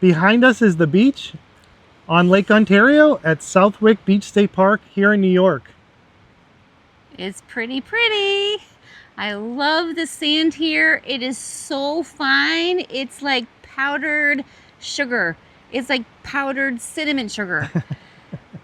Behind us is the beach on Lake Ontario at Southwick Beach State Park here in New York. It's pretty. I love the sand here. It is so fine. It's like powdered sugar. It's like powdered cinnamon sugar.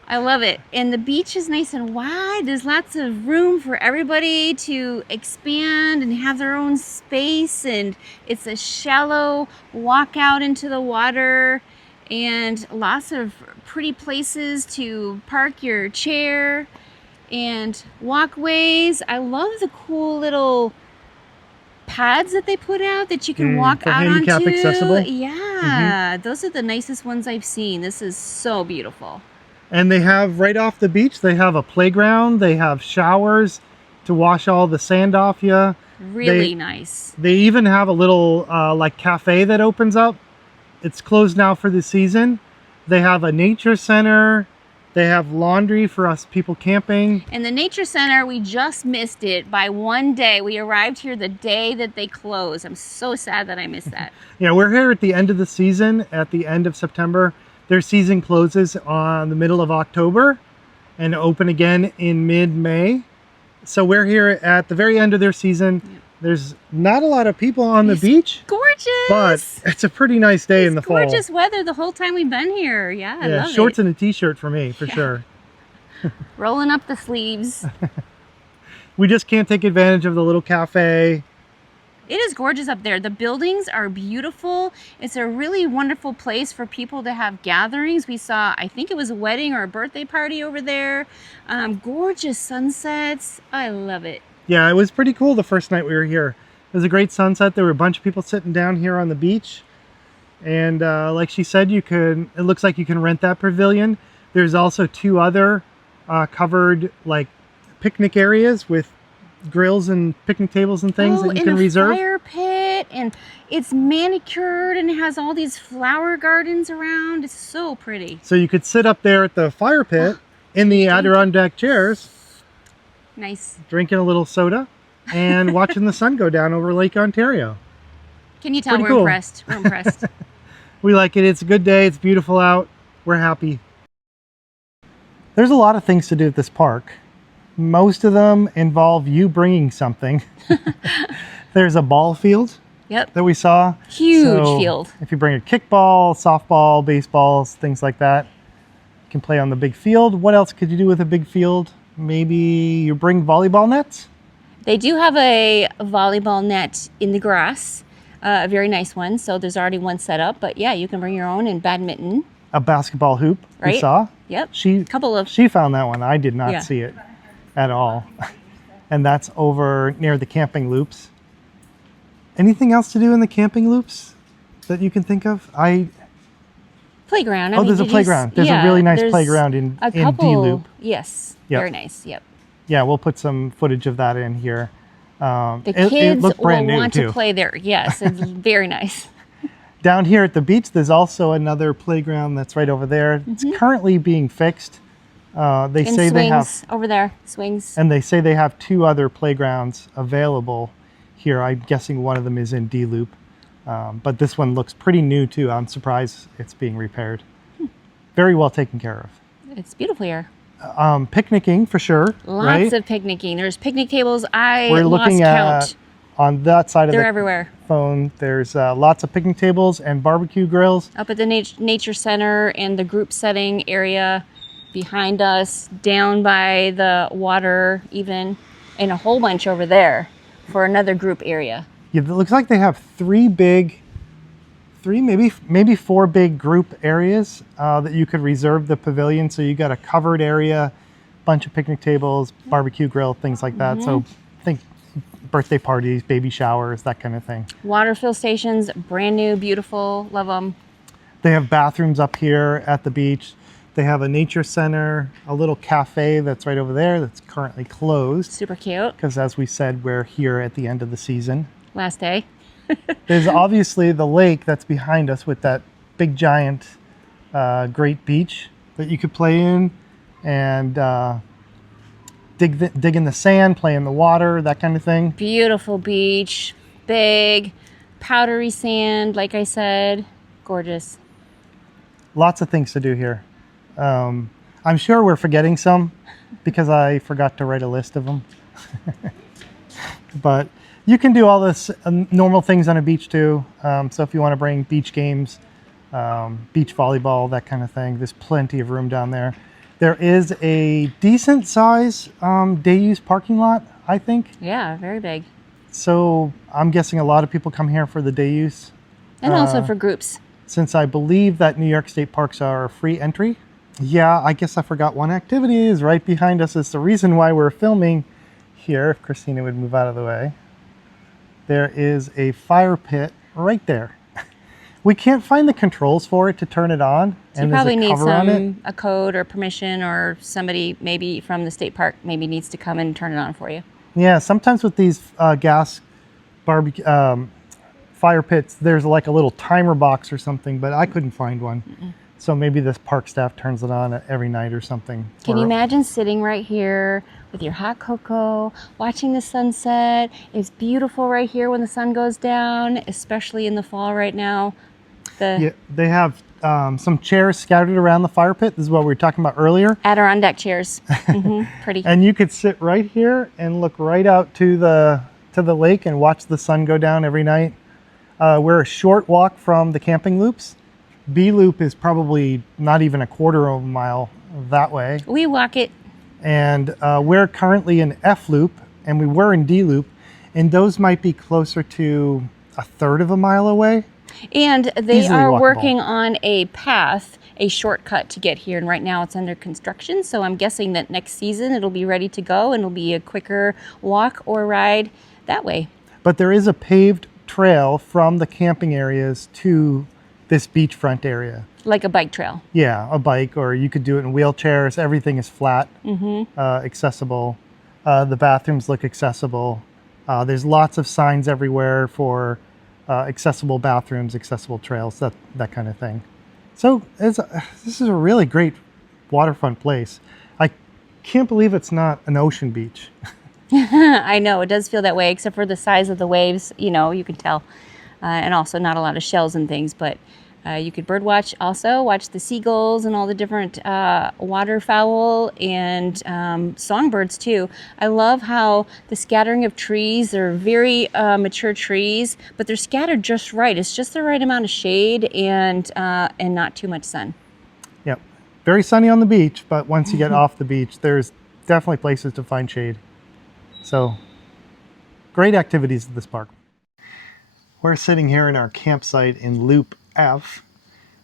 I love it. And the beach is nice and wide. There's lots of room for everybody to expand and have their own space. And it's a shallow walk out into the water and lots of pretty places to park your chair and walkways. I love the cool little pads that they put out that you can walk out handicap onto. accessible. Yeah, those are the nicest ones I've seen. This is so beautiful. And they have right off the beach, they have a playground, they have showers to wash all the sand off you. Really nice. They even have a little like cafe that opens up. It's closed now for the season. They have a nature center. They have laundry for us people camping. And the nature center, we just missed it by one day. We arrived here the day that they closed. I'm so sad that I missed that. Yeah, we're here at the end of the season, at the end of September. Their season closes on the middle of October and open again in mid-May. So we're here at the very end of their season. Yeah. There's not a lot of people on the beach. Gorgeous. But it's a pretty nice day in the fall. Gorgeous weather the whole time we've been here. Yeah, I love shorts it. And a t-shirt for me, for sure. Rolling up the sleeves. We just can't take advantage of the little cafe. It is gorgeous up there. The buildings are beautiful. It's a really wonderful place for people to have gatherings. We saw, I think it was a wedding or a birthday party over there. Gorgeous sunsets. I love it. Yeah, it was pretty cool the first night we were here. It was a great sunset. There were a bunch of people sitting down here on the beach. And like she said, it looks like you can rent that pavilion. There's also 2 other covered like picnic areas with grills and picnic tables and things that you can reserve. And a fire pit, and it's manicured and it has all these flower gardens around. It's so pretty. So you could sit up there at the fire pit in the Adirondack chairs. Nice. Drinking a little soda and watching the sun go down over Lake Ontario. Can you tell we're impressed? We're impressed. We like it. It's a good day. It's beautiful out. We're happy. There's a lot of things to do at this park. Most of them involve you bringing something. There's a ball field that we saw. Huge field. If you bring a kickball, softball, baseballs, things like that, you can play on the big field. What else could you do with a big field? Maybe you bring volleyball nets? They do have a volleyball net in the grass, a very nice one. So there's already one set up, but yeah, you can bring your own, and badminton. A basketball hoop, we saw. Yep. She found that one. I did not see it at all. And that's over near the camping loops. Anything else to do in the camping loops that you can think of? Playground. There's a playground. There's a really nice playground in D-Loop. Yes, very nice. Yep. Yeah, we'll put some footage of that in here. The kids will want to play there. Yes, it's very nice. Down here at the beach, there's also another playground that's right over there. It's currently being fixed. They say they have over there, swings. And they say they have 2 other playgrounds available here. I'm guessing one of them is in D-Loop. But this one looks pretty new too. I'm surprised it's being repaired. Very well taken care of. It's beautiful here. Picnicking for sure. Lots of picnicking. There's picnic tables. We're looking count. On that side of They're everywhere. Phone. There's lots of picnic tables and barbecue grills. Up at the nature center and the group setting area behind us, down by the water even, and a whole bunch over there for another group area. Yeah, it looks like they have 3 maybe 4 big group areas that you could reserve the pavilion. So you got a covered area, bunch of picnic tables, barbecue grill, things like that. So think birthday parties, baby showers, that kind of thing. Water fill stations, brand new, beautiful, love them. They have bathrooms up here at the beach. They have a nature center, a little cafe that's right over there that's currently closed. Super cute. Because as we said, we're here at the end of the season. Last day. There's obviously the lake that's behind us with that big giant great beach that you could play in and dig in the sand, play in the water, that kind of thing. Beautiful beach, big, powdery sand, like I said, gorgeous. Lots of things to do here. I'm sure we're forgetting some because I forgot to write a list of them. But you can do all this normal things on a beach too. So if you want to bring beach games, beach volleyball, that kind of thing, there's plenty of room down there. There is a decent size day use parking lot, I think. Yeah, very big. So I'm guessing a lot of people come here for the day use. And also for groups. Since I believe that New York State parks are free entry. Yeah, I guess I forgot one activity is right behind us. It's the reason why we're filming here. If Christina would move out of the way. There is a fire pit right there. We can't find the controls for it to turn it on. So you probably need a code or permission, or somebody maybe from the state park maybe needs to come and turn it on for you. Yeah, sometimes with these gas barbecue fire pits, there's like a little timer box or something, but I couldn't find one. So maybe this park staff turns it on every night or something. Can you imagine sitting right here with your hot cocoa, watching the sunset? It's beautiful right here when the sun goes down, especially in the fall right now. Yeah, they have some chairs scattered around the fire pit. This is what we were talking about earlier. Adirondack chairs. Pretty. And you could sit right here and look right out to the lake and watch the sun go down every night. We're a short walk from the camping loops. B loop is probably not even a quarter of a mile that way. We walk it. And we're currently in F loop, and we were in D loop, and those might be closer to a third of a mile away. And they Easily are walkable. working on a path, a shortcut to get here. And right now it's under construction. So I'm guessing that next season it'll be ready to go and it'll be a quicker walk or ride that way. But there is a paved trail from the camping areas to this beachfront area. Like a bike trail. Yeah, a bike, or you could do it in wheelchairs. Everything is flat, accessible. The bathrooms look accessible. There's lots of signs everywhere for accessible bathrooms, accessible trails, that kind of thing. So this is a really great waterfront place. I can't believe it's not an ocean beach. I know, it does feel that way, except for the size of the waves, you know, you can tell. And also not a lot of shells and things, but you could bird watch also, watch the seagulls and all the different waterfowl and songbirds too. I love how the scattering of trees are very mature trees, but they're scattered just right. It's just the right amount of shade and not too much sun. Yep. Very sunny on the beach, but once you get off the beach, there's definitely places to find shade. So great activities at this park. We're sitting here in our campsite in Loop F.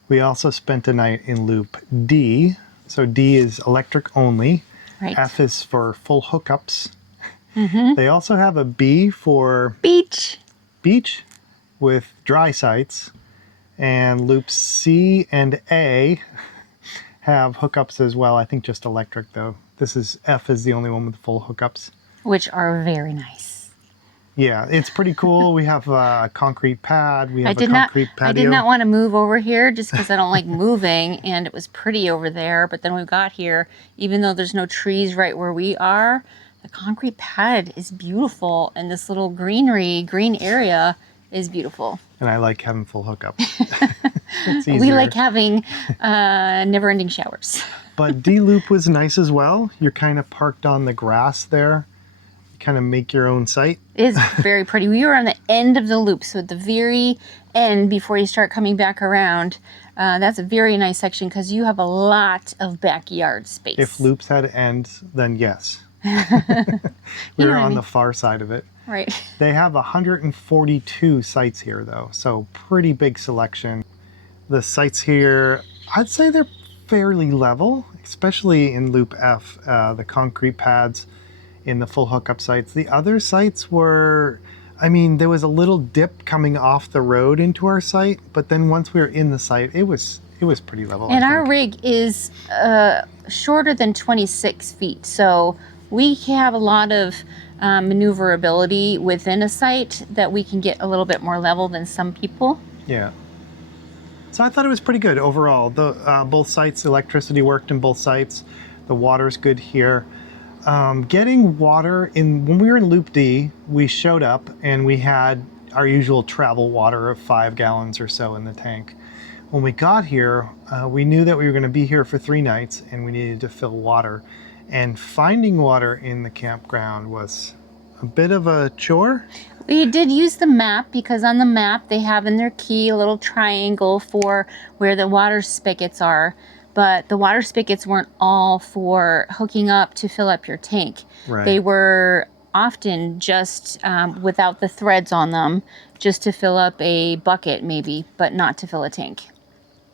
We also spent a night in Loop D. So D is electric only. Right. F is for full hookups. They also have a B for beach with dry sites. And Loops C and A have hookups as well. I think just electric though. F is the only one with full hookups. Which are very nice. Yeah, it's pretty cool. We have a concrete pad. We have a concrete patio. I did not want to move over here just because I don't like moving, and it was pretty over there. But then we got here, even though there's no trees right where we are, the concrete pad is beautiful, and this little green area is beautiful. And I like having full hookups. It's easier. We like having never-ending showers. But D-Loop was nice as well. You're kind of parked on the grass there. Kind of make your own site. It is very pretty. We were on the end of the loop, so at the very end before you start coming back around, that's a very nice section because you have a lot of backyard space. If loops had ends, then yes. We were on the far side of it. Right. They have 142 sites here though, so pretty big selection. The sites here, I'd say they're fairly level, especially in Loop F, the concrete pads. In the full hookup sites. The other sites were, I mean, there was a little dip coming off the road into our site, but then once we were in the site, it was pretty level. And our rig is shorter than 26 feet, so we have a lot of maneuverability within a site that we can get a little bit more level than some people. Yeah. So I thought it was pretty good overall. The both sites, electricity worked in both sites. The water's good here. Getting water when we were in Loop D, we showed up and we had our usual travel water of 5 gallons or so in the tank. when we got here, we knew that we were going to be here for 3 nights and we needed to fill water. And finding water in the campground was a bit of a chore. We did use the map because on the map they have in their key a little triangle for where the water spigots are. But the water spigots weren't all for hooking up to fill up your tank. Right. They were often just without the threads on them, just to fill up a bucket maybe, but not to fill a tank.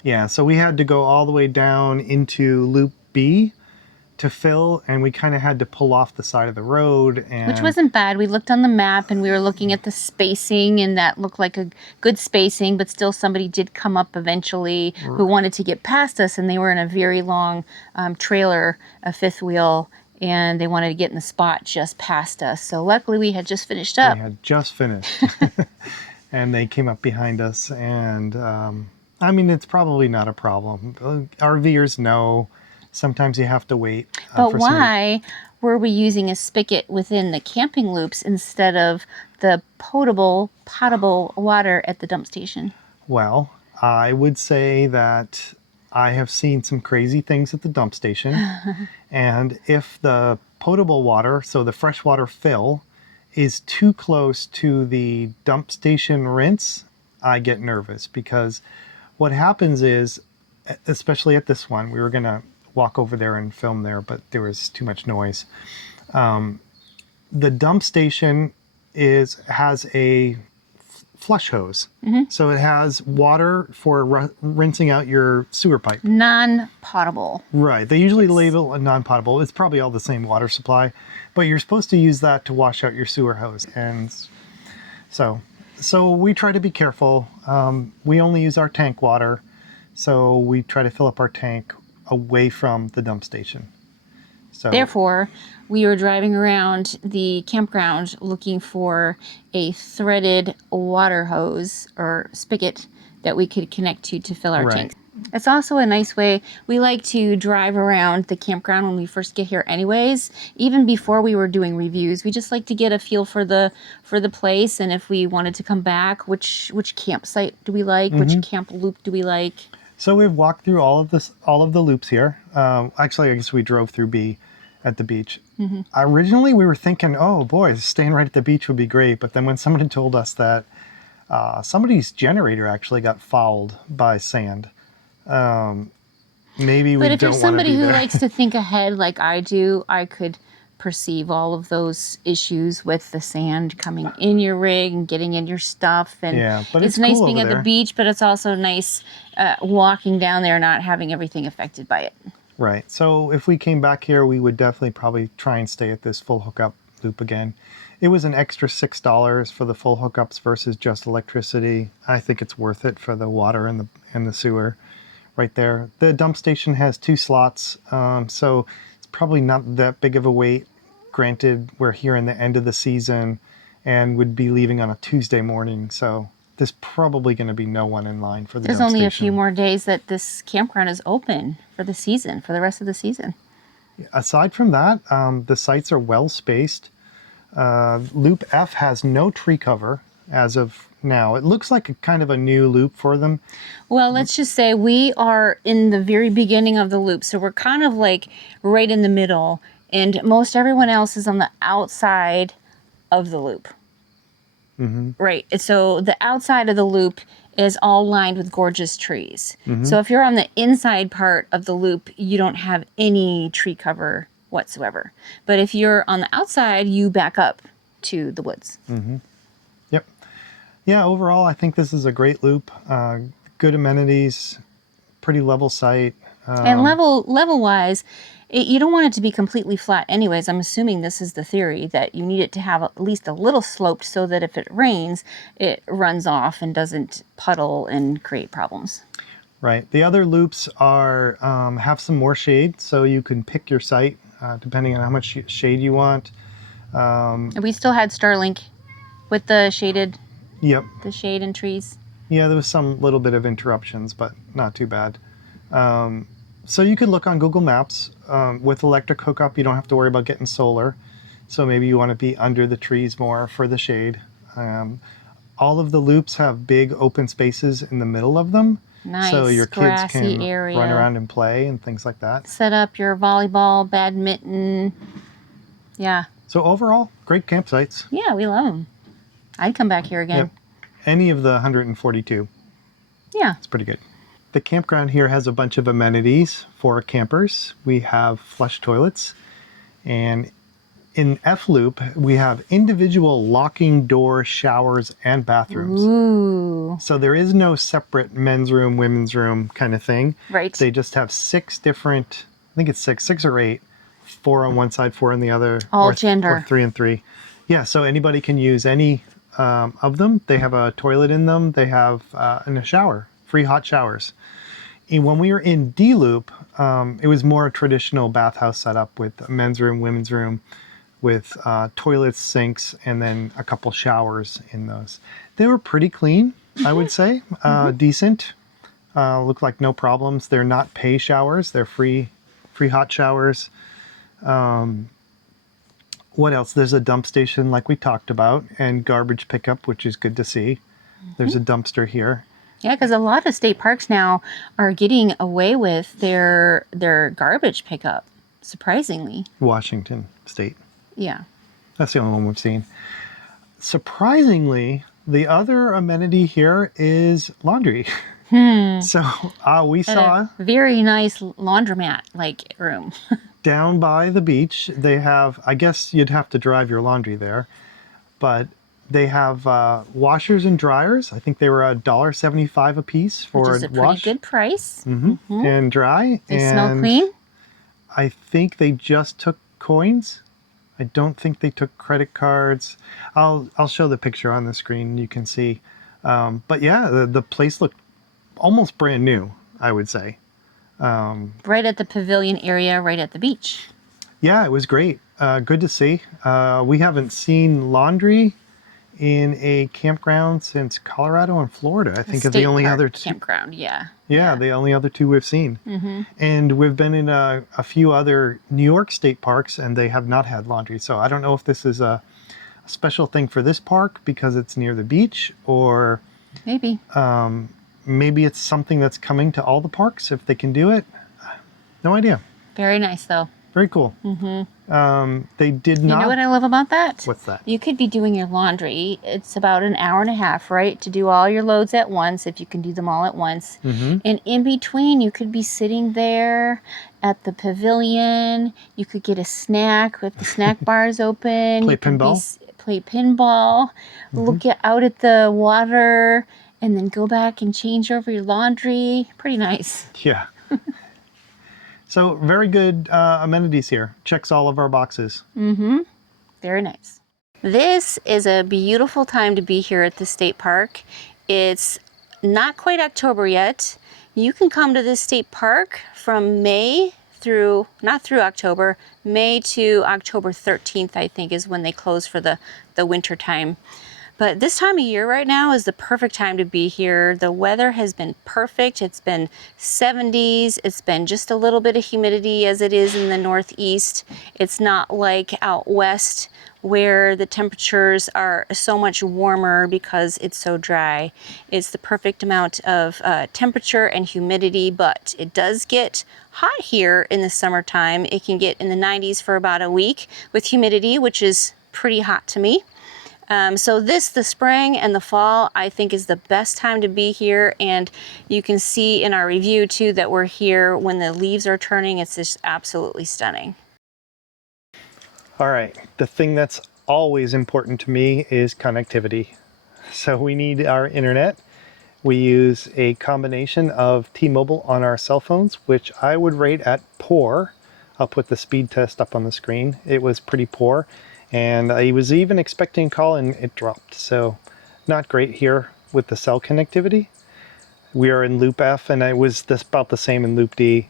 Yeah, so we had to go all the way down into Loop B to fill, and we kind of had to pull off the side of the road. And which wasn't bad. We looked on the map and we were looking at the spacing, and that looked like a good spacing, but still somebody did come up eventually who wanted to get past us, and they were in a very long trailer, a fifth wheel, and they wanted to get in the spot just past us. So luckily we had just finished up. We had just finished. And they came up behind us, and I mean, it's probably not a problem. RVers know sometimes you have to wait. But why were we using a spigot within the camping loops instead of the potable water at the dump station? Well, I would say that I have seen some crazy things at the dump station. And if the potable water, so the freshwater fill, is too close to the dump station rinse, I get nervous, because what happens is, especially at this one, we were going to walk over there and film there, but there was too much noise. The dump station has a flush hose. So it has water for rinsing out your sewer pipe. Non-potable. Right. They usually label a non-potable. It's probably all the same water supply, but you're supposed to use that to wash out your sewer hose. And so we try to be careful. We only use our tank water, so we try to fill up our tank away from the dump station. So therefore, we were driving around the campground looking for a threaded water hose or spigot that we could connect to fill our tank. It's also a nice way. We like to drive around the campground when we first get here anyways, even before we were doing reviews. We just like to get a feel for the place, and if we wanted to come back, which campsite do we like, which camp loop do we like. So we've walked through all of the loops here. Actually, I guess we drove through B at the beach. Originally, we were thinking, oh boy, staying right at the beach would be great. But then when somebody told us that somebody's generator actually got fouled by sand, maybe we don't want to be there. But if you're somebody who likes to think ahead like I do, I could perceive all of those issues with the sand coming in your rig and getting in your stuff. And yeah, but it's nice cool being at there. the beach, but it's also nice walking down there, not having everything affected by it. Right. So if we came back here, we would definitely probably try and stay at this full hookup loop again. It was an extra $6 for the full hookups versus just electricity. I think it's worth it for the water and the sewer right there. The dump station has 2 slots, so it's probably not that big of a wait. Granted, we're here in the end of the season and would be leaving on a Tuesday morning, so there's probably going to be no one in line for the dump station. There's only a few more days that this campground is open for the season, for the rest of the season. Aside from that, the sites are well spaced. Loop F has no tree cover as of now. It looks like a kind of a new loop for them. Well, let's just say we are in the very beginning of the loop, so we're kind of like right in the middle, and most everyone else is on the outside of the loop. Right. So the outside of the loop is all lined with gorgeous trees. So if you're on the inside part of the loop, you don't have any tree cover whatsoever. But if you're on the outside, you back up to the woods. Yep. Yeah, overall, I think this is a great loop. Good amenities, pretty level site. And level-wise, you don't want it to be completely flat anyways. I'm assuming this is the theory, that you need it to have at least a little sloped so that if it rains, it runs off and doesn't puddle and create problems. Right. The other loops are have some more shade, so you can pick your site depending on how much shade you want. And we still had Starlink with the shaded, the shade and trees. Yeah, there was some little bit of interruptions, but not too bad. So you could look on Google Maps. With electric hookup, you don't have to worry about getting solar. So maybe you want to be under the trees more for the shade. All of the loops have big open spaces in the middle of them. Nice so your kids grassy can area. run around and play and things like that. Set up your volleyball, badminton. Yeah. So overall, great campsites. Yeah, we love them. I'd come back here again. Yep. Any of the 142. Yeah. It's pretty good. The campground here has a bunch of amenities for campers. We have flush toilets, and in F Loop we have individual locking door showers and bathrooms. Ooh. So there is no separate men's room, women's room kind of thing. Right. They just have 6 different, I think it's 6 or 8, 4 on one side, 4 on the other. All or gender. Or 3 and 3. Yeah, so anybody can use any of them. They have a toilet in them. They have and a shower, free hot showers. And when we were in D Loop, it was more a traditional bathhouse setup with a men's room, women's room, with toilets, sinks, and then a couple showers in those. They were pretty clean, I would say. Decent. Look like no problems. They're not pay showers. They're free hot showers. What else? There's a dump station like we talked about, and garbage pickup, which is good to see. There's a dumpster here. Yeah, because a lot of state parks now are getting away with their garbage pickup, surprisingly. Washington State. Yeah. That's the only one we've seen. Surprisingly, the other amenity here is laundry. So we saw a very nice laundromat-like room. down by the beach, they have, I guess you'd have to drive your laundry there, but they have washers and dryers. I think they were $1.75 a piece for Which is a pretty good price. And dry. They smell clean. I think they just took coins. I don't think they took credit cards. I'll show the picture on the screen. You can see. But yeah, the place looked almost brand new, I would say. Right at the pavilion area, right at the beach. Yeah, it was great. Good to see. We haven't seen laundry in a campground since Colorado and Florida. I think are the only other two. Campground, yeah. Yeah, the only other two we've seen. And we've been in a few other New York state parks, and they have not had laundry. So I don't know if this is a special thing for this park because it's near the beach, or maybe maybe it's something that's coming to all the parks if they can do it. No idea. Very nice, though. Very cool. They did not. You know what I love about that? What's that? You could be doing your laundry. It's about an hour and a half, right? To do all your loads at once, if you can do them all at once. And in between, you could be sitting there at the pavilion. You could get a snack with the snack bars open. Play pinball. Play pinball. Look out at the water, and then go back and change over your laundry. Pretty nice. Yeah. So very good amenities here. Checks all of our boxes. Very nice. This is a beautiful time to be here at the state park. It's not quite October yet. You can come to this state park from May through, not through October, May to October 13th, I think, is when they close for the winter time. But this time of year right now is the perfect time to be here. The weather has been perfect. It's been 70s. It's been just a little bit of humidity as it is in the Northeast. It's not like out west where the temperatures are so much warmer because it's so dry. It's the perfect amount of temperature and humidity, but it does get hot here in the summertime. It can get in the 90s for about a week with humidity, which is pretty hot to me. So the spring and the fall, I think, is the best time to be here. And you can see in our review too that we're here when the leaves are turning. It's just absolutely stunning. All right, the thing that's always important to me is connectivity. So we need our internet. We use a combination of T-Mobile on our cell phones, which I would rate at poor. I'll put the speed test up on the screen. It was pretty poor. And I was even expecting a call and it dropped. So not great here with the cell connectivity. We are in Loop F and it was about the same in Loop D.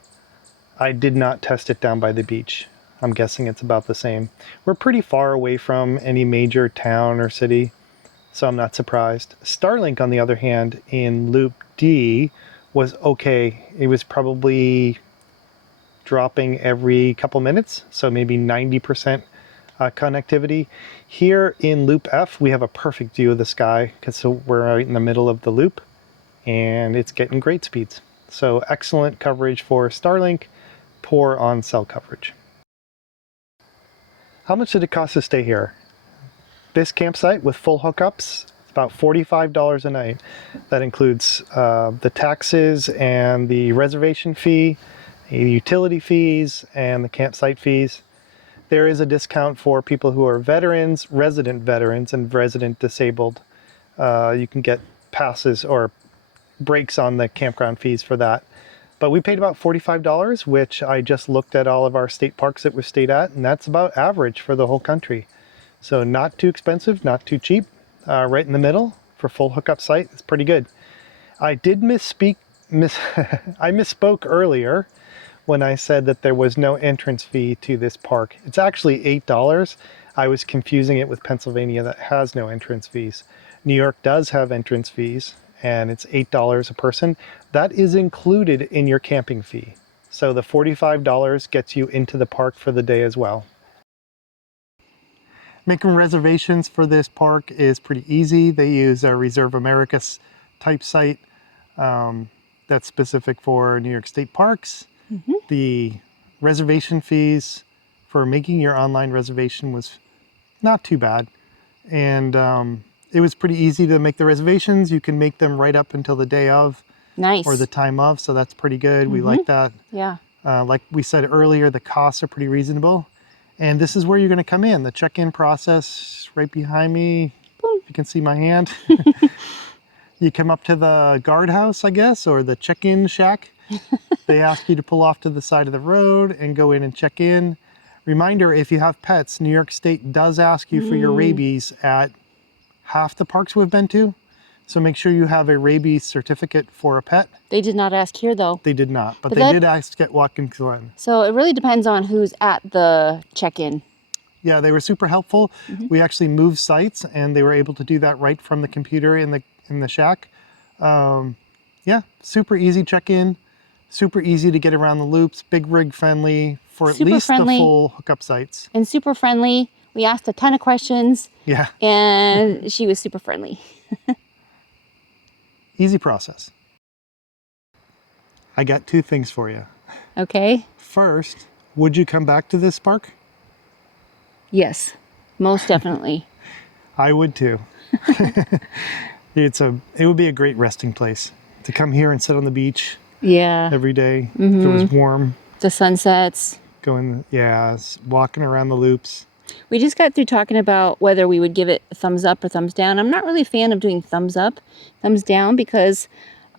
I did not test it down by the beach. I'm guessing it's about the same. We're pretty far away from any major town or city, so I'm not surprised. Starlink, on the other hand, in Loop D was okay. It was probably dropping every couple minutes, so maybe 90% connectivity. Here in Loop F, we have a perfect view of the sky because we're right in the middle of the loop. and it's getting great speeds. So excellent coverage for Starlink, poor on cell coverage. How much did it cost to stay here? This campsite with full hookups, it's about $45 a night. That includes the taxes and the reservation fee, the utility fees, and the campsite fees. There is a discount for people who are veterans, and resident disabled. You can get passes or breaks on the campground fees for that. But we paid about $45, which I just looked at all of our state parks that we stayed at, and that's about average for the whole country. So not too expensive, not too cheap, right in the middle for full hookup site. It's pretty good. I did I misspoke earlier when I said that there was no entrance fee to this park. It's actually $8. I was confusing it with Pennsylvania that has no entrance fees. New York does have entrance fees, and it's $8 a person. That is included in your camping fee. So the $45 gets you into the park for the day as well. Making reservations for this park is pretty easy. They use a Reserve Americas type site that's specific for New York State parks. The reservation fees for making your online reservation was not too bad. And it was pretty easy to make the reservations. You can make them right up until the day of. Nice. Or the time of, so that's pretty good. We like that. Yeah. Like we said earlier, the costs are pretty reasonable. And this is where you're going to come in. The check-in process right behind me. Boom. You can see my hand. You come up to the guardhouse, I guess, or the check-in shack. They ask you to pull off to the side of the road and go in and check in. Reminder, if you have pets, New York State does ask you for your rabies at half the parks we've been to. So make sure you have a rabies certificate for a pet. They did not ask here, though. They did not, but they did ask at Watkins Glen. So it really depends on who's at the check-in. Yeah, they were super helpful. We actually moved sites, and they were able to do that right from the computer in the shack. Yeah, super easy check-in, super easy to get around the loops, big rig friendly for at least the full hookup sites. And super friendly. We asked a ton of questions. Yeah. And she was super friendly. Easy process. I got two things for you. Okay. First, would you come back to this park? Yes, most definitely. I would too. It would be a great resting place to come here and sit on the beach. Yeah. Every day. If it was warm. The sunsets. Walking around the loops. We just got through talking about whether we would give it a thumbs up or thumbs down. I'm not really a fan of doing thumbs up, thumbs down, because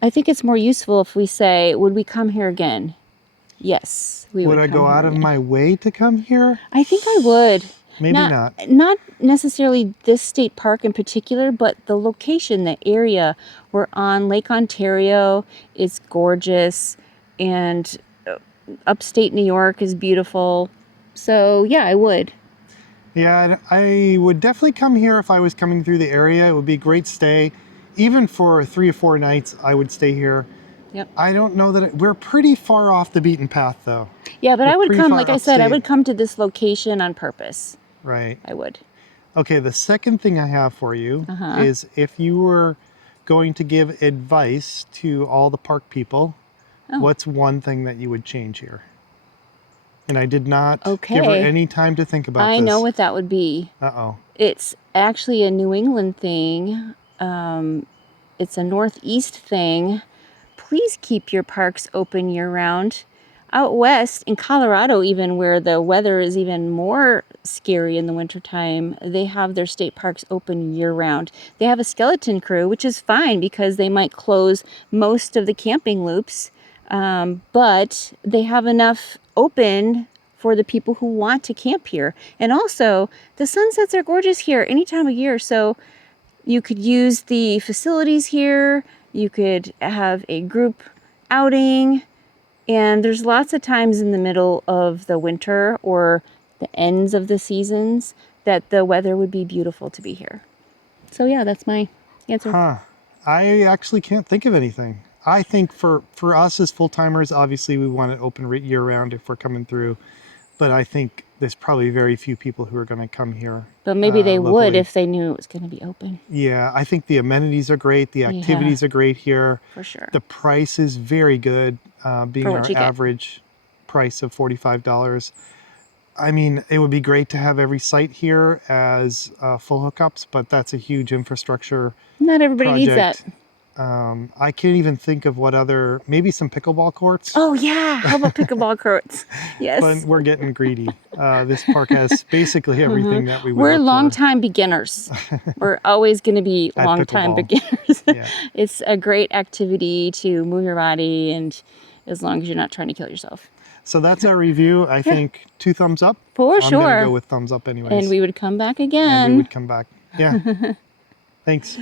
I think it's more useful if we say, would we come here again? Yes, we would. Would I go out of my way to come here? I think I would. Maybe not. Not necessarily this state park in particular, but the location, the area. We're on Lake Ontario. It's gorgeous. And upstate New York is beautiful. So yeah, I would. Yeah, I would definitely come here if I was coming through the area. It would be a great stay. Even for 3 or 4 nights, I would stay here. Yep. I don't know that we're pretty far off the beaten path, though. Yeah, but I would come, like I said, I would come to this location on purpose. Right. I would. Okay, the second thing I have for you is if you were going to give advice to all the park people, what's one thing that you would change here? And I did not give her any time to think about this. I know what that would be. Uh-oh. It's actually a New England thing. It's a Northeast thing. Please keep your parks open year-round. Out west, in Colorado even, where the weather is even more scary in the wintertime, they have their state parks open year-round. They have a skeleton crew, which is fine because they might close most of the camping loops, but they have enough open for the people who want to camp here. And also, the sunsets are gorgeous here any time of year, so you could use the facilities here, you could have a group outing, and there's lots of times in the middle of the winter or the ends of the seasons that the weather would be beautiful to be here. So yeah, that's my answer. I actually can't think of anything. I think for us as full-timers, obviously we want it open year-round if we're coming through. but I think there's probably very few people who are going to come here. But maybe they would locally. if they knew it was going to be open. Yeah, I think the amenities are great. The activities are great here. For sure. The price is very good, being For what our you get. average price of $45. I mean, it would be great to have every site here as full hookups, but that's a huge infrastructure Not everybody needs project. that. I can't even think of what other, maybe some pickleball courts. Oh yeah, how about pickleball courts? Yes. But we're getting greedy. This park has basically everything that we would We're look for. longtime beginners. We're always going to be At longtime pickleball. beginners. Yeah. It's a great activity to move your body, and as long as you're not trying to kill yourself. So that's our review. I think 2 thumbs up. For I'm sure. gonna go with thumbs up anyways. And we would come back again. And we would come back. Yeah. Thanks.